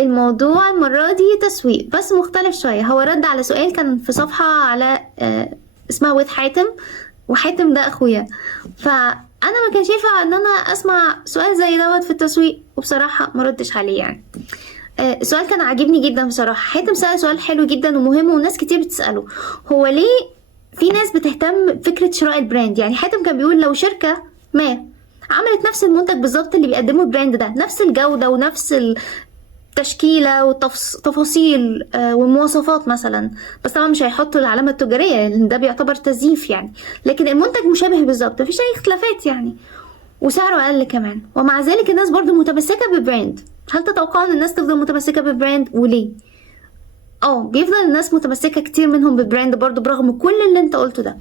الموضوع المرة دي تسويق بس مختلف شوية. هو رد على سؤال كان في صفحة على اسمها ويت حاتم، وحاتم ده اخويا. فانا ما كان شايفة ان انا اسمع سؤال زي دوت في التسويق، وبصراحة ما ردش عليه يعني. السؤال كان عاجبني جدا بصراحة. حاتم سأل سؤال حلو جدا ومهم وناس كتير بتسأله، هو ليه في ناس بتهتم بفكرة شراء البراند؟ يعني حاتم كان بيقول لو شركة ما عملت نفس المنتج بالظبط اللي بيقدمه البراند ده، نفس الجودة ونفس التشكيلة والتفاصيل والمواصفات مثلا، بس طبعا مش هيحطوا العلامة التجارية لأن ده بيعتبر تزييف يعني، لكن المنتج مشابه بالظبط مفيش أي اختلافات يعني، وسعره أقل كمان، ومع ذلك الناس برضو متمسكة ببراند. هل تتوقعوا ان الناس تفضل متمسكة ببراند وليه؟ بيفضل الناس متمسكة كتير منهم ببراند برضو برغم كل اللي انت قلته ده.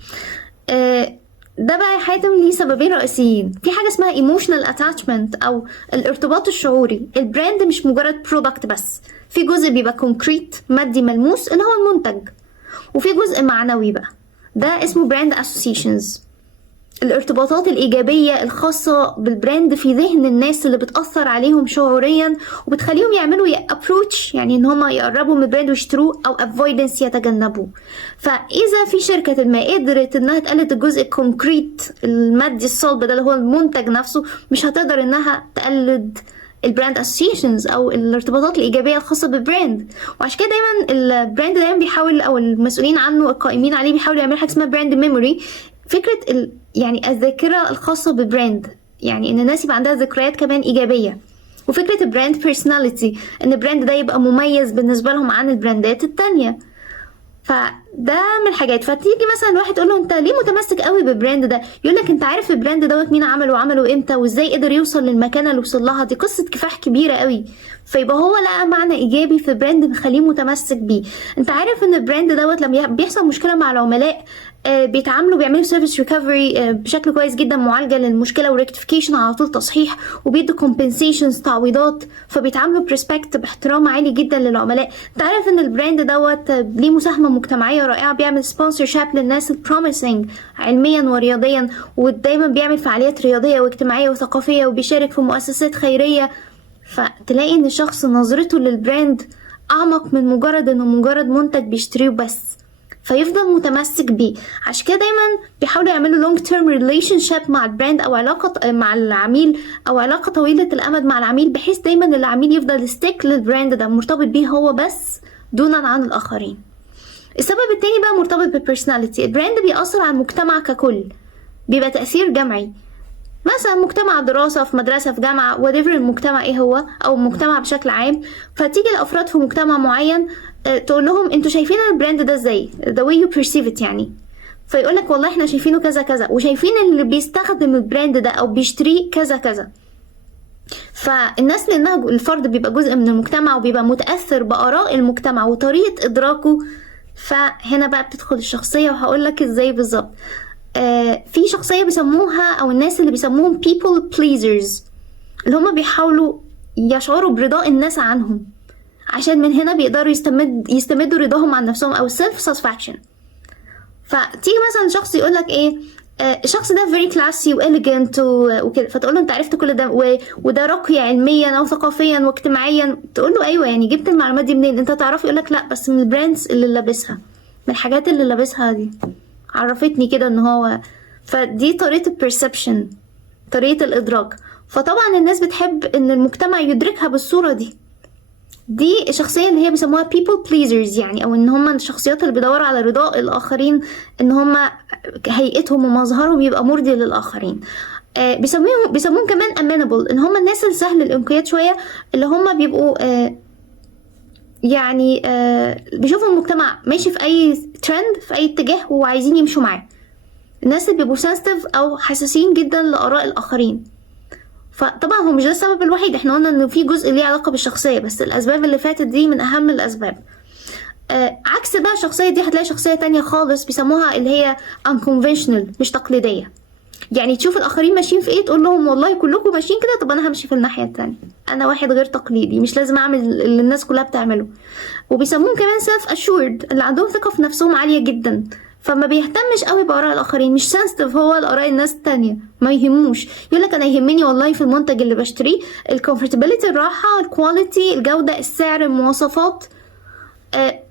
ده بقى يا حاتم ليه سببين رئيسيين. في حاجة اسمها emotional attachment او الارتباط الشعوري. البراند مش مجرد برودكت بس، في جزء بيبقى كونكريت مادي ملموس اللي هو المنتج، وفي جزء معنوي بقى ده اسمه براند associations. الارتباطات الإيجابية الخاصة بالبراند في ذهن الناس اللي بتأثر عليهم شعوريا وبتخليهم يعملوا approach، يعني ان هما يقربوا من البراند ويشتروه، او avoidance يتجنبوه. فإذا في شركة ما قدرت انها تقلد الجزء الكونكريت المادي الصلب ده اللي هو المنتج نفسه، مش هتقدر انها تقلد البراند اسوسيشنز او الارتباطات الايجابيه الخاصه بالبراند. وعشان كده دايما البراند دايما بيحاول، او المسؤولين عنه القائمين عليه بيحاولوا يعملوا حاجه اسمها براند ميموري، فكره يعني الذاكره الخاصه بالبراند، يعني ان الناس يبقى عندها ذكريات كمان ايجابيه. وفكره البراند بيرسوناليتي، ان البراند ده يبقى مميز بالنسبه لهم عن البراندات التانية. فده من الحاجات. فتيجي مثلا واحد تقول له انت ليه متمسك قوي بالبراند ده، يقول لك انت عارف البراند دوت مين عمله وعمله امتى وازاي قدر يوصل للمكانه اللي وصل لها، دي قصه كفاح كبيره قوي. فيبقى هو لقى معنى ايجابي في براند مخليه متمسك بيه. انت عارف ان البراند دوت لما بيحصل مشكله مع العملاء بيعملوا سيرفيس ريكفري بشكل كويس جدا، معالجه للمشكله وريكتيفيكيشن على طول، تصحيح، وبيدوا كومبنسيشنز تعويضات، فبيتعاملوا بريسبكت باحترام عالي جدا للعملاء. انت عارف ان البراند دوت ليه مساهمه مجتمعيه رائعه، بيعمل سبونسرشيب للناس البروميسنج علميا ورياضيا، ودايما بيعمل فعاليات رياضيه واجتماعيه وثقافيه، وبيشارك في مؤسسات خيريه. فتلاقي ان الشخص نظرته للبراند اعمق من مجرد انه مجرد منتج بيشتريه بس، فيفضل متمسك بيه. عشان كده دايما بيحاولوا يعملوا لونج تيرم ريليشن شيب مع البراند او علاقه مع العميل، او علاقه طويله الامد مع العميل، بحيث دايما العميل يفضل ستيك للبراند ده، مرتبط بيه هو بس دونا عن الاخرين. السبب التاني بقى مرتبط بالبرسوناليتي. البراند بيأثر على المجتمع ككل، بيبقى تأثير جمعي، مثلا مجتمع دراسة في مدرسة في جامعة whatever المجتمع ايه هو، او المجتمع بشكل عام. فتيجي الافراد في مجتمع معين تقول لهم انتوا شايفين البراند ده ازاي، the way you perceive it يعني، فيقولك والله احنا شايفينه كذا كذا، وشايفين اللي بيستخدم البراند ده او بيشتريه كذا كذا. فالناس لانها الفرد بيبقى جزء من المجتمع وبيبقى متأثر بآراء المجتمع وطريقة ادراكه. فهنا بقى بتدخل الشخصية، وهقولك ازاي بالظبط. في شخصية بيسموها، او الناس اللي بيسموهم people pleasers، اللي هم بيحاولوا يشعروا برضاء الناس عنهم، عشان من هنا بيقدروا يستمدوا رضاهم عن نفسهم، او self satisfaction. فتيجي مثلا شخص يقولك ايه، الشخص ده very classy و elegant وكده، فتقول له انت عرفت كل ده وده راقي علميا او ثقافيا واجتماعيا. تقول له ايوه، يعني جبت المعلومات دي منين؟ انت تعرف؟ يقولك لا، بس من البراندز اللي لابسها، من الحاجات اللي لابسها دي عرفتني كده ان هو. فدي طريقة البرسبشن، طريقة الادراك. فطبعا الناس بتحب ان المجتمع يدركها بالصورة دي. دي الشخصية اللي هي بيسموها people pleasers، يعني او ان هم الشخصيات اللي بيدوروا على رضاء الاخرين، ان هم هيئتهم ومظهرهم يبقى مرضي للاخرين. بيسموهم كمان amenable، ان هم الناس اللي سهل الانقياد شوية، اللي هم بيبقوا يعني بيشوفوا المجتمع ماشي في اي ترند في اي اتجاه وعايزين يمشوا معاه. الناس اللي بيبقوا سنسيتيف او حساسين جدا لاراء الاخرين. فطبعا هو مش ده السبب الوحيد، احنا قلنا انه في جزء ليه علاقه بالشخصيه، بس الاسباب اللي فاتت دي من اهم الاسباب. عكس بقى الشخصيه دي هتلاقي شخصيه تانية خالص بيسموها اللي هي unconventional، مش تقليديه. يعني تشوف الاخرين ماشيين في ايه تقول لهم والله كلكم ماشيين كده، طب انا همشي في الناحيه التانية، انا واحد غير تقليدي، مش لازم اعمل اللي الناس كلها بتعمله. وبيسموهم كمان self assured، اللي عندهم ثقه في نفسهم عاليه جدا، فما بيهتمش قوي باراء الاخرين، مش سنسيتيف هو لاراء الناس التانية، ما يهموش. يقول لك انا يهمني والله في المنتج اللي بشتريه الكومفورتابيلتي، الراحه، الكواليتي، الجوده، السعر، المواصفات.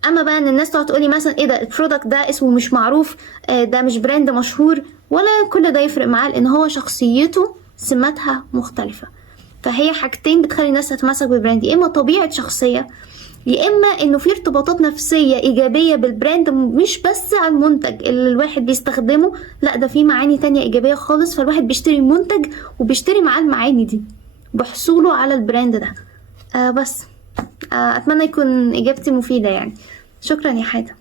اما بقى ان الناس تقعد تقولي مثلا ايه ده البرودكت ده اسمه مش معروف، ده مش براند مشهور، ولا كل ده يفرق معاه، لان هو شخصيته سماتها مختلفه. فهي حاجتين بتخلي الناس تتمسك بالبراند، يا اما طبيعه شخصيه، يا اما انه في ارتباطات نفسيه ايجابيه بالبراند، مش بس على المنتج اللي الواحد بيستخدمه، لا ده في معاني تانية ايجابيه خالص. فالواحد بيشتري المنتج وبيشتري معاه المعاني دي بحصوله على البراند ده. بس اتمنى يكون اجابتي مفيده يعني. شكرا يا حاتم.